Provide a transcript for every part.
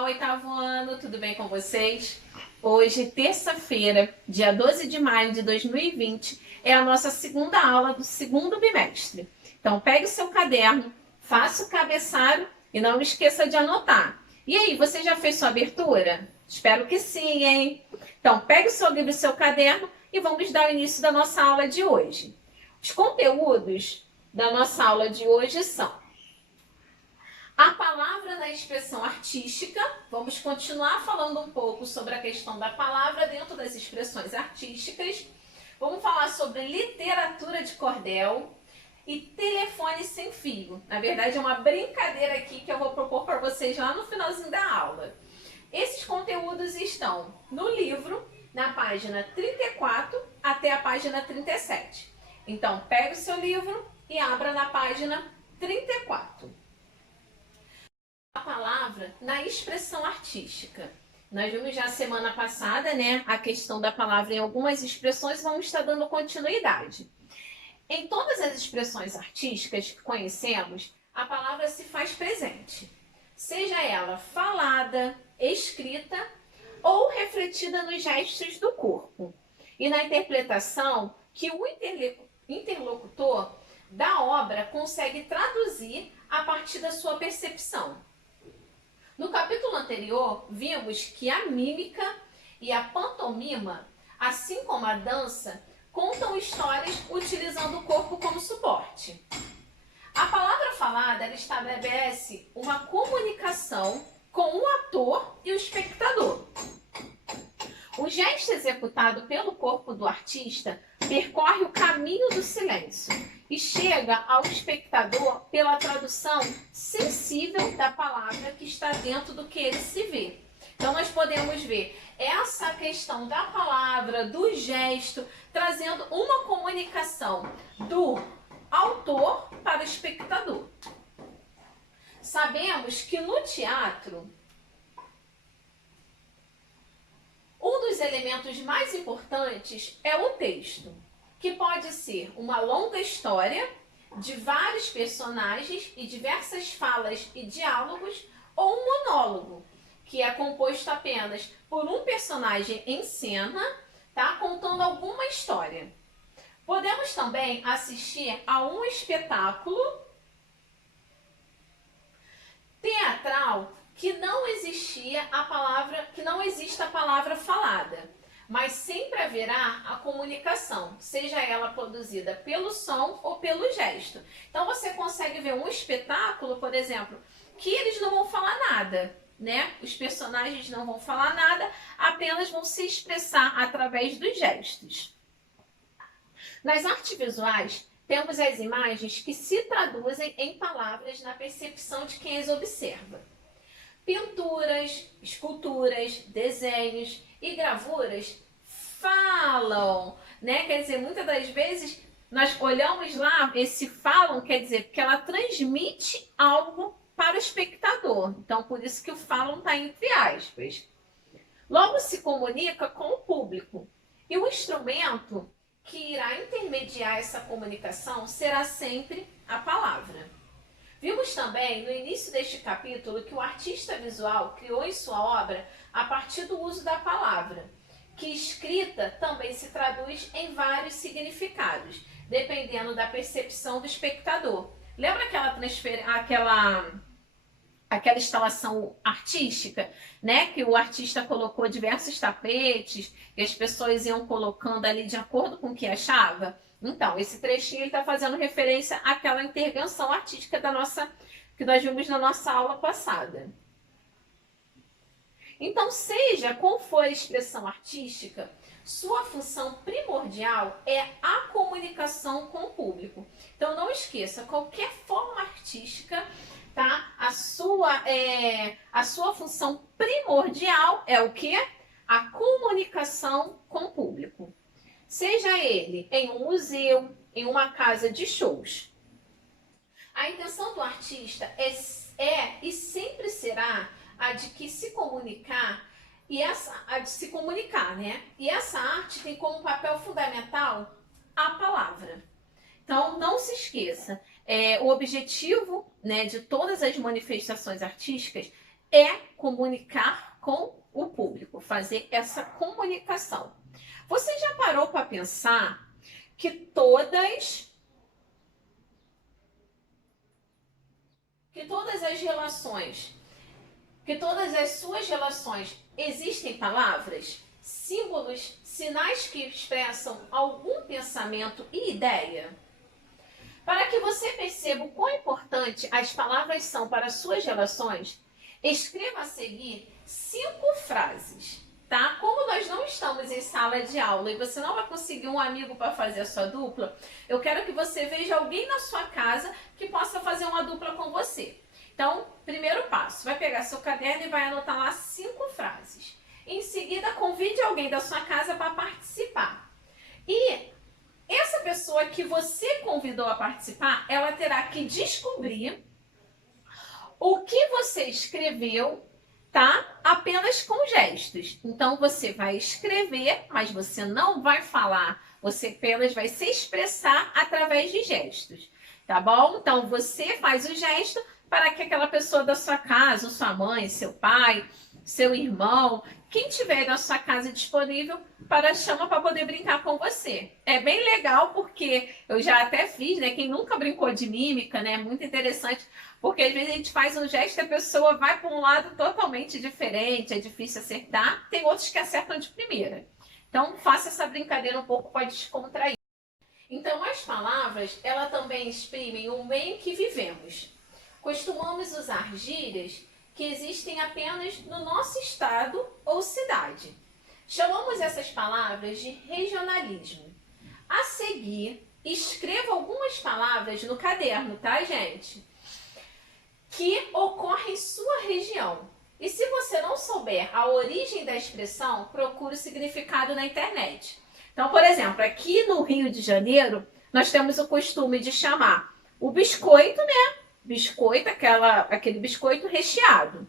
Oitavo ano, tudo bem com vocês? Hoje, terça-feira, dia 12 de maio de 2020, é a nossa segunda aula do segundo bimestre. Então, pegue o seu caderno, faça o cabeçalho e não esqueça de anotar. E aí, você já fez sua abertura? Espero que sim, hein? Então, pegue o seu livro e o seu caderno e vamos dar o início da nossa aula de hoje. Os conteúdos da nossa aula de hoje são: a palavra na expressão artística. Vamos continuar falando um pouco sobre a questão da palavra dentro das expressões artísticas. Vamos falar sobre literatura de cordel e telefone sem fio. Na verdade, é uma brincadeira aqui que eu vou propor para vocês lá no finalzinho da aula. Esses conteúdos estão no livro, na página 34 até a página 37. Então, pegue o seu livro e abra na página 34. A palavra na expressão artística. Nós vimos já semana passada, né, a questão da palavra em algumas expressões, vamos estar dando continuidade. Em todas as expressões artísticas que conhecemos, a palavra se faz presente, seja ela falada, escrita ou refletida nos gestos do corpo e na interpretação que o interlocutor da obra consegue traduzir a partir da sua percepção. No capítulo anterior, vimos que a mímica e a pantomima, assim como a dança, contam histórias utilizando o corpo como suporte. A palavra falada, ela estabelece uma comunicação com o ator e o espectador. O gesto executado pelo corpo do artista percorre o caminho do silêncio e chega ao espectador pela tradução sensível da palavra que está dentro do que ele se vê. Então, nós podemos ver essa questão da palavra, do gesto, trazendo uma comunicação do autor para o espectador. Sabemos que no teatro, um dos elementos mais importantes é o texto, que pode ser uma longa história de vários personagens e diversas falas e diálogos, ou um monólogo, que é composto apenas por um personagem em cena, tá, contando alguma história. Podemos também assistir a um espetáculo teatral que não existe a palavra falada, mas sempre haverá a comunicação, seja ela produzida pelo som ou pelo gesto. Então você consegue ver um espetáculo, por exemplo, que eles não vão falar nada, né? Os personagens não vão falar nada, apenas vão se expressar através dos gestos. Nas artes visuais, temos as imagens que se traduzem em palavras na percepção de quem as observa. Pinturas, esculturas, desenhos e gravuras falam, né? Quer dizer, muitas das vezes nós olhamos lá, esse falam quer dizer que ela transmite algo para o espectador. Então, por isso que o falam está entre aspas. Logo se comunica com o público. E o instrumento que irá intermediar essa comunicação será sempre a palavra. Vimos também no início deste capítulo que o artista visual criou em sua obra a partir do uso da palavra, que escrita também se traduz em vários significados, dependendo da percepção do espectador. Lembra aquela instalação artística, né, que o artista colocou diversos tapetes e as pessoas iam colocando ali de acordo com o que achava? Então, esse trechinho está fazendo referência àquela intervenção artística que nós vimos na nossa aula passada. Então, seja qual for a expressão artística, sua função primordial é a comunicação com o público. Então, não esqueça, qualquer forma artística, tá? A sua função primordial é o quê? A comunicação com o público. Seja ele em um museu, em uma casa de shows. A intenção do artista é e sempre será a de se comunicar, né? E essa arte tem como papel fundamental a palavra. Então, não se esqueça, o objetivo, né, de todas as manifestações artísticas é comunicar com o público, fazer essa comunicação. Você já parou para pensar que todas as relações, que todas as suas relações existem palavras, símbolos, sinais que expressam algum pensamento e ideia? Para que você perceba o quão importante as palavras são para suas relações, escreva a seguir 5 frases, tá? Como nós não estamos em sala de aula e você não vai conseguir um amigo para fazer a sua dupla, eu quero que você veja alguém na sua casa que possa fazer uma dupla com você. Então, primeiro passo, vai pegar seu caderno e vai anotar lá 5 frases. Em seguida, convide alguém da sua casa para participar. E essa pessoa que você convidou a participar, ela terá que descobrir o que você escreveu, tá? Apenas com gestos. Então, você vai escrever, mas você não vai falar. Você apenas vai se expressar através de gestos, tá bom? Então, você faz o gesto para que aquela pessoa da sua casa, sua mãe, seu pai, seu irmão, quem tiver na sua casa disponível, chama para poder brincar com você. É bem legal porque eu já até fiz, né? Quem nunca brincou de mímica, né? É muito interessante, porque às vezes a gente faz um gesto e a pessoa vai para um lado totalmente diferente, é difícil acertar. Tem outros que acertam de primeira. Então, faça essa brincadeira um pouco para descontrair. Então, as palavras, elas também exprimem o meio em que vivemos. Costumamos usar gírias que existem apenas no nosso estado ou cidade. Chamamos essas palavras de regionalismo. A seguir, escreva algumas palavras no caderno, tá, gente? Que ocorrem em sua região. E se você não souber a origem da expressão, procure o significado na internet. Então, por exemplo, aqui no Rio de Janeiro, nós temos o costume de chamar o biscoito, né? Biscoito, aquele biscoito recheado.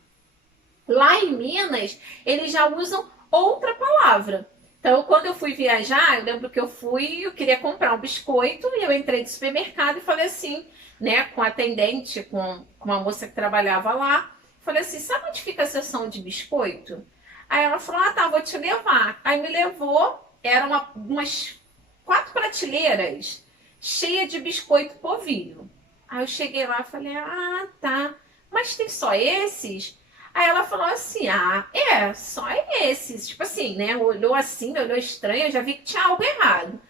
Lá em Minas, eles já usam outra palavra. Então, quando eu fui viajar, eu lembro que eu queria comprar um biscoito e eu entrei no supermercado e falei assim, né, com a atendente, com uma moça que trabalhava lá, falei assim, sabe onde fica a seção de biscoito? Aí ela falou, ah, tá, vou te levar. Aí me levou, eram umas 4 prateleiras cheias de biscoito polvilho. Aí eu cheguei lá e falei, ah, tá, mas tem só esses? Aí ela falou assim, só esses. Tipo assim, né, olhou assim, olhou estranho, eu já vi que tinha algo errado.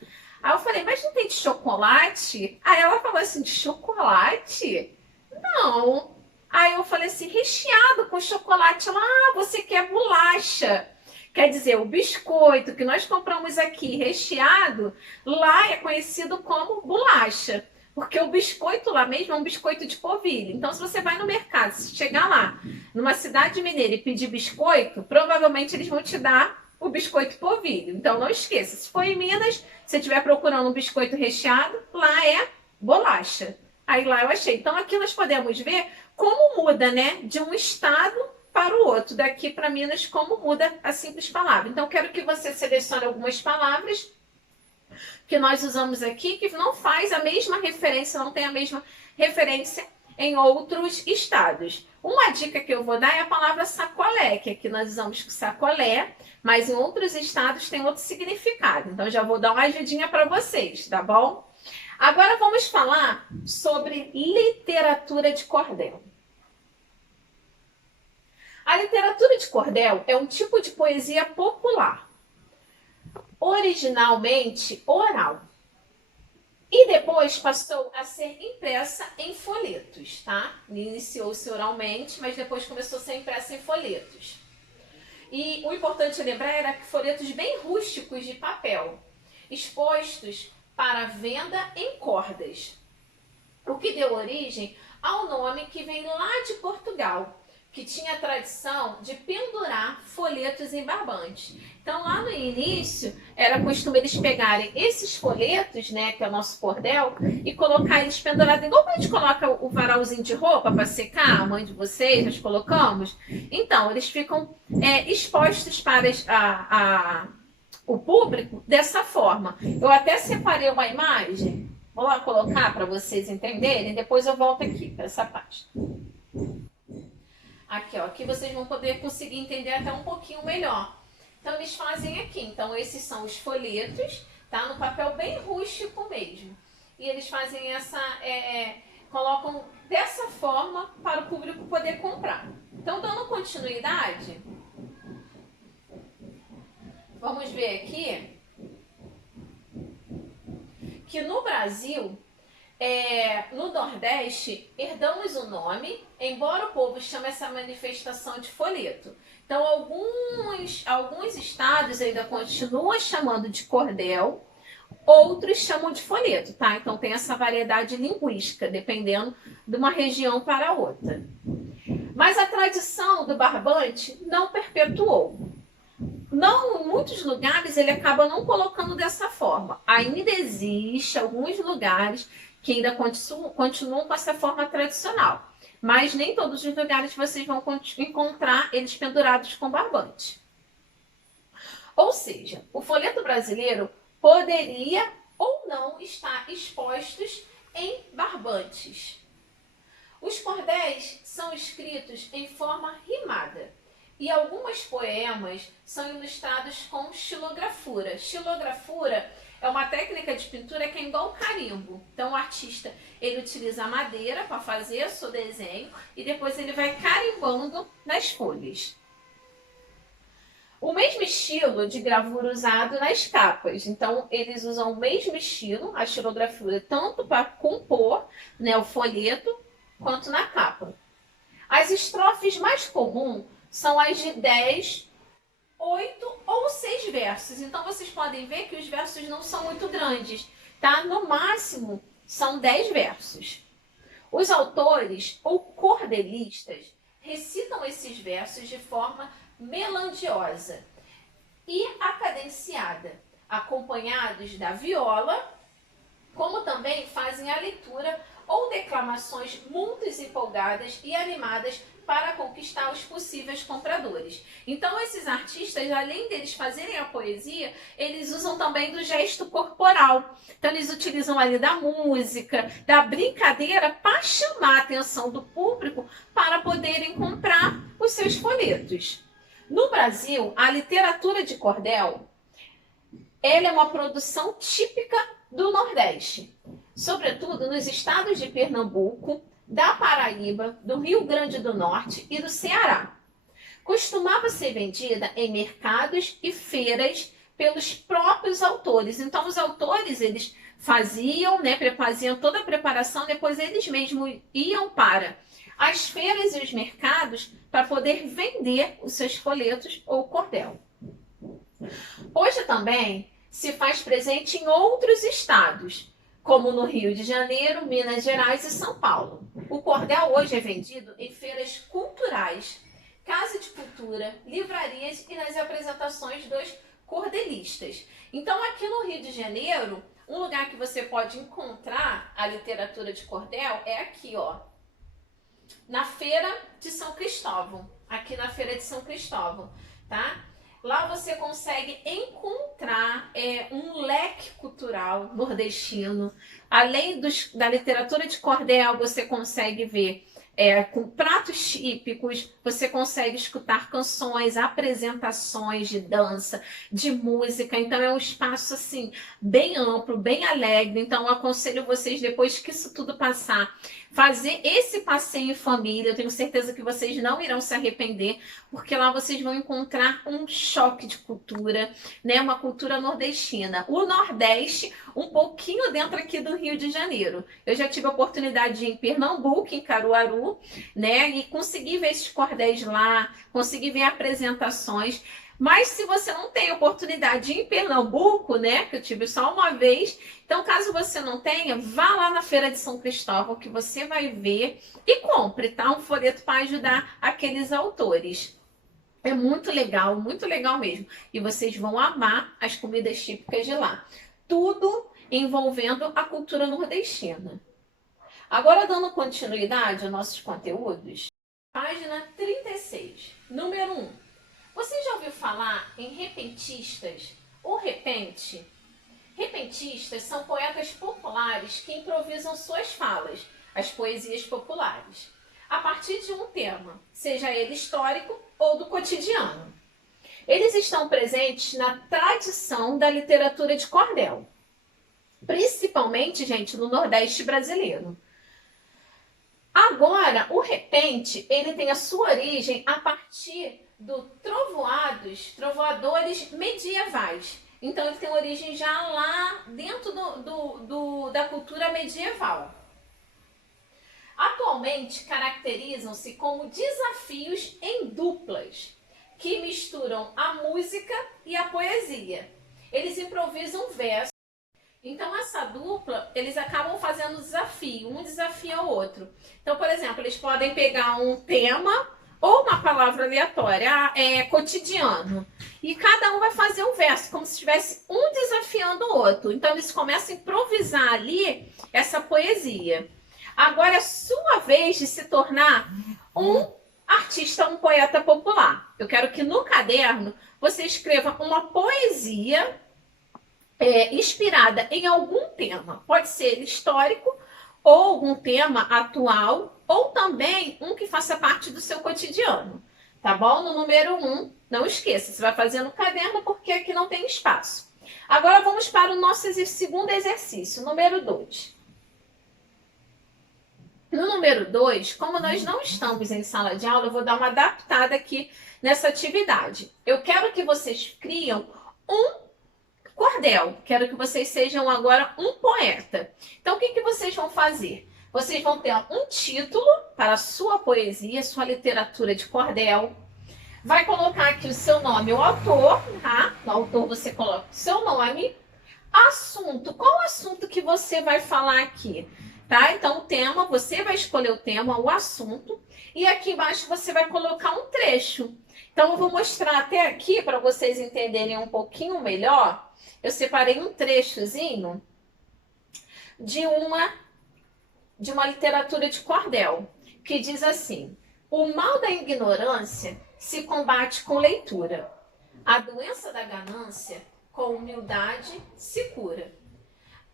Aí eu falei, mas não tem de chocolate? Aí ela falou assim, de chocolate? Não. Aí eu falei assim, recheado com chocolate. Ela, você quer bolacha. Quer dizer, o biscoito que nós compramos aqui recheado, lá é conhecido como bolacha. Porque o biscoito lá mesmo é um biscoito de polvilho. Então, se você vai no mercado, se chegar lá, numa cidade mineira e pedir biscoito, provavelmente eles vão te dar o biscoito polvilho. Então, não esqueça, se for em Minas, se você estiver procurando um biscoito recheado, lá é bolacha. Aí lá eu achei. Então, aqui nós podemos ver como muda, né, de um estado para o outro. Daqui para Minas, como muda a simples palavra. Então, quero que você selecione algumas palavras que nós usamos aqui, que não faz a mesma referência, não tem a mesma referência em outros estados. Uma dica que eu vou dar é a palavra sacolé, que aqui nós usamos sacolé, mas em outros estados tem outro significado. Então, já vou dar uma ajudinha para vocês, tá bom? Agora vamos falar sobre literatura de cordel. A literatura de cordel é um tipo de poesia popular, originalmente oral, e depois passou a ser impressa em folhetos, tá? Iniciou-se oralmente, mas depois começou a ser impressa em folhetos. E o importante lembrar era que folhetos bem rústicos de papel, expostos para venda em cordas, o que deu origem ao nome que vem lá de Portugal, que tinha a tradição de pendurar folhetos em barbantes. Então, lá no início, era costume eles pegarem esses folhetos, né, que é o nosso cordel, e colocar eles pendurados, igual a gente coloca o varalzinho de roupa para secar, a mãe de vocês, nós colocamos. Então, eles ficam expostos para o público dessa forma. Eu até separei uma imagem, vou lá colocar para vocês entenderem, depois eu volto aqui para essa página. Aqui, ó, aqui vocês vão poder conseguir entender até um pouquinho melhor. Então, eles fazem aqui. Então, esses são os folhetos, tá? No papel bem rústico mesmo. E eles fazem essa... colocam dessa forma para o público poder comprar. Então, dando continuidade, vamos ver aqui que no Brasil, no Nordeste, herdamos o nome, embora o povo chame essa manifestação de folheto. Então, alguns estados ainda continuam chamando de cordel, outros chamam de folheto, tá? Então, tem essa variedade linguística, dependendo de uma região para outra. Mas a tradição do barbante não perpetuou. Não, em muitos lugares ele acaba não colocando dessa forma. Ainda existe alguns lugares que ainda continuam com essa forma tradicional. Mas nem todos os lugares vocês vão encontrar eles pendurados com barbante. Ou seja, o folheto brasileiro poderia ou não estar expostos em barbantes. Os cordéis são escritos em forma rimada e alguns poemas são ilustrados com xilografura. Xilografura é uma técnica de pintura que é igual carimbo. Então o artista ele utiliza a madeira para fazer o seu desenho e depois ele vai carimbando nas folhas. O mesmo estilo de gravura usado nas capas. Então, eles usam o mesmo estilo, a xilografura, tanto para compor, né, o folheto, quanto na capa. As estrofes mais comuns são as de 10, 8 ou 6 versos. Então, vocês podem ver que os versos não são muito grandes, tá? No máximo, são 10 versos. Os autores ou cordelistas recitam esses versos de forma melodiosa e acadenciada, acompanhados da viola, como também fazem a leitura ou declamações muito empolgadas e animadas para conquistar os possíveis compradores. Então esses artistas, além deles fazerem a poesia, eles usam também do gesto corporal. Então eles utilizam ali da música, da brincadeira para chamar a atenção do público para poderem comprar os seus folhetos. No Brasil, a literatura de cordel, ela é uma produção típica do Nordeste, sobretudo nos estados de Pernambuco, da Paraíba, do Rio Grande do Norte e do Ceará. Costumava ser vendida em mercados e feiras pelos próprios autores. Então, os autores, eles faziam toda a preparação, depois eles mesmos iam para as feiras e os mercados para poder vender os seus folhetos ou cordel. Hoje também se faz presente em outros estados, como no Rio de Janeiro, Minas Gerais e São Paulo. O cordel hoje é vendido em feiras culturais, casa de cultura, livrarias e nas apresentações dos cordelistas. Então, aqui no Rio de Janeiro, um lugar que você pode encontrar a literatura de cordel é aqui, ó, na Feira de São Cristóvão. Aqui na Feira de São Cristóvão, tá? Lá você consegue encontrar um leque cultural nordestino. Além da literatura de cordel, você consegue ver com pratos típicos, você consegue escutar canções, apresentações de dança, de música. Então é um espaço assim bem amplo, bem alegre. Então eu aconselho vocês, depois que isso tudo passar, fazer esse passeio em família. Eu tenho certeza que vocês não irão se arrepender, porque lá vocês vão encontrar um choque de cultura, né? Uma cultura nordestina. O Nordeste, um pouquinho dentro aqui do Rio de Janeiro. Eu já tive a oportunidade de ir em Pernambuco, em Caruaru, né? E consegui ver esses cordéis lá, consegui ver apresentações. Mas se você não tem oportunidade de ir em Pernambuco, né, que eu tive só uma vez, então caso você não tenha, vá lá na Feira de São Cristóvão que você vai ver e compre, tá? Um folheto para ajudar aqueles autores. É muito legal mesmo. E vocês vão amar as comidas típicas de lá. Tudo envolvendo a cultura nordestina. Agora, dando continuidade aos nossos conteúdos, página 36, número 1. Você já ouviu falar em repentistas ou repente? Repentistas são poetas populares que improvisam suas falas, as poesias populares. a partir de um tema, seja ele histórico ou do cotidiano. Eles estão presentes na tradição da literatura de cordel, principalmente, gente, no Nordeste brasileiro. Agora, o repente, ele tem a sua origem a partir do trovoadores medievais. Então, ele tem origem já lá dentro da cultura medieval. Atualmente, caracterizam-se como desafios em duplas, que misturam a música e a poesia. Eles improvisam versos. Então, essa dupla, eles acabam fazendo desafio, um desafia o outro. Então, por exemplo, eles podem pegar um tema ou uma palavra aleatória, cotidiano, e cada um vai fazer um verso, como se estivesse um desafiando o outro. Então, eles começam a improvisar ali essa poesia. Agora é sua vez de se tornar um artista, um poeta popular. Eu quero que no caderno você escreva uma poesia inspirada em algum tema. Pode ser histórico, ou algum tema atual, ou também um que faça parte do seu cotidiano. Tá bom? No número 1, não esqueça, você vai fazer no caderno porque aqui não tem espaço. Agora vamos para o nosso segundo exercício, número 2. No número 2, como nós não estamos em sala de aula, eu vou dar uma adaptada aqui nessa atividade. Eu quero que vocês criam um cordel. Quero que vocês sejam agora um poeta. Então, o que vocês vão fazer? Vocês vão ter um título para a sua poesia, sua literatura de cordel. Vai colocar aqui o seu nome, o autor, tá? No autor você coloca o seu nome. Assunto. Qual assunto que você vai falar aqui? Tá? Então, o tema, você vai escolher o tema, o assunto, e aqui embaixo você vai colocar um trecho. Então, eu vou mostrar até aqui, para vocês entenderem um pouquinho melhor, eu separei um trechozinho de uma literatura de cordel, que diz assim: o mal da ignorância se combate com leitura, a doença da ganância com humildade se cura.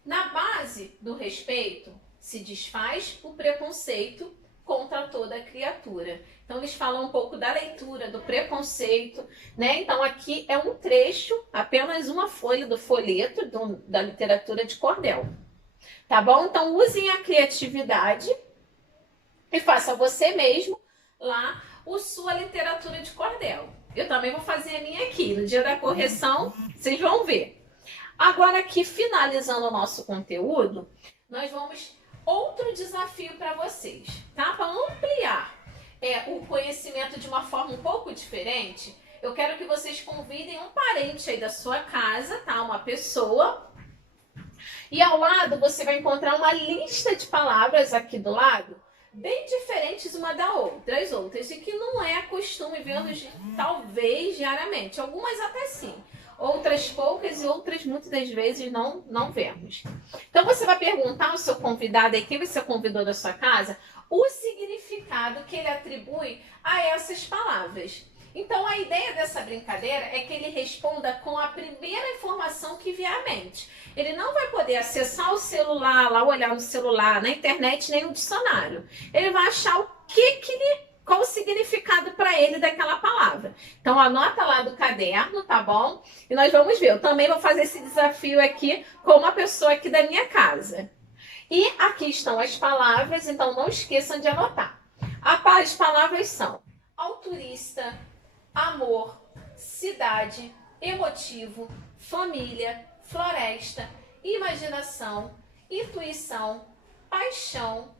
Na base do respeito, se desfaz o preconceito contra toda criatura. Então, eles falam um pouco da leitura, do preconceito, né? Então, aqui é um trecho, apenas uma folha do folheto da literatura de cordel. Tá bom? Então, usem a criatividade e faça você mesmo lá sua literatura de cordel. Eu também vou fazer a minha aqui. No dia da correção, vocês vão ver. Agora, aqui, finalizando o nosso conteúdo, nós vamos... Outro desafio para vocês, tá? Para ampliar o conhecimento de uma forma um pouco diferente, eu quero que vocês convidem um parente aí da sua casa, tá? Uma pessoa. E ao lado você vai encontrar uma lista de palavras aqui do lado, bem diferentes uma das outras, e que não é costume vê-los talvez diariamente. Algumas até sim. Outras poucas e outras muitas das vezes não vemos. Então você vai perguntar ao seu convidado aí, quem você convidou da sua casa, o significado que ele atribui a essas palavras. Então a ideia dessa brincadeira é que ele responda com a primeira informação que vier à mente. Ele não vai poder acessar o celular, lá olhar no celular, na internet, nem no dicionário. Ele vai achar qual o significado para ele daquela palavra. Então, anota lá do caderno, tá bom? E nós vamos ver. Eu também vou fazer esse desafio aqui com uma pessoa aqui da minha casa. E aqui estão as palavras, então não esqueçam de anotar. As palavras são autorista, amor, cidade, emotivo, família, floresta, imaginação, intuição, paixão,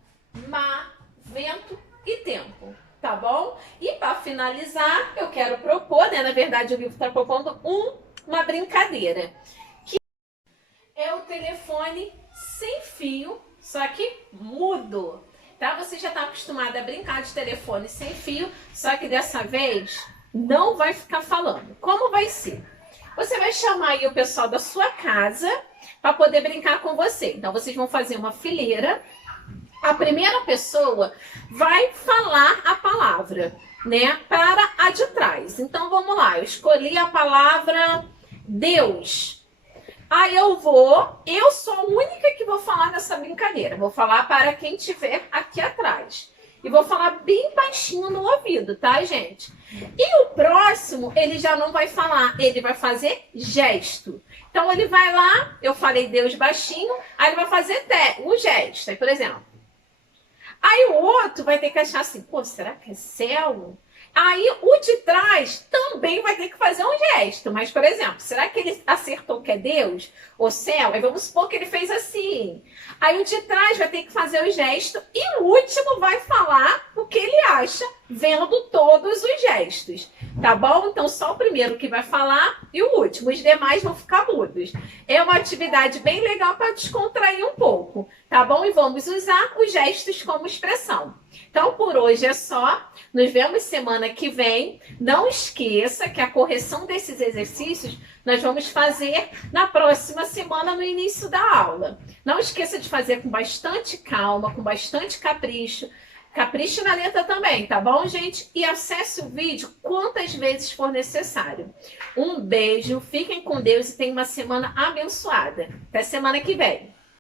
mar, vento e tempo. Tá bom? E para finalizar, eu quero propor, né? Na verdade, o livro está propondo uma brincadeira. Que é o telefone sem fio, só que mudo. Tá? Você já está acostumado a brincar de telefone sem fio, só que dessa vez não vai ficar falando. Como vai ser? Você vai chamar aí o pessoal da sua casa para poder brincar com você. Então, vocês vão fazer uma fileira. A primeira pessoa vai falar a palavra, né, para a de trás. Então, vamos lá. Eu escolhi a palavra Deus. Aí eu sou a única que vou falar nessa brincadeira. Vou falar para quem estiver aqui atrás. e vou falar bem baixinho no ouvido, tá, gente? E o próximo, ele já não vai falar, ele vai fazer gesto. Então, ele vai lá, eu falei Deus baixinho, aí ele vai fazer o gesto. Aí, por exemplo, aí o outro vai ter que achar assim, pô, será que é céu? Aí o de trás também vai ter que fazer um gesto. Mas, por exemplo, será que ele acertou que é Deus ou céu? Aí vamos supor que ele fez assim. Aí o de trás vai ter que fazer o gesto e o último vai falar o que ele acha, vendo todos os gestos. Tá bom? Então só o primeiro que vai falar e o último. Os demais vão ficar mudos. É uma atividade bem legal para descontrair um pouco. Tá bom? E vamos usar os gestos como expressão. Então, por hoje é só. Nos vemos semana que vem. Não esqueça que a correção desses exercícios nós vamos fazer na próxima semana, no início da aula. Não esqueça de fazer com bastante calma, com bastante capricho. Capricho na letra também, tá bom, gente? E acesse o vídeo quantas vezes for necessário. Um beijo, fiquem com Deus e tenham uma semana abençoada. Até semana que vem.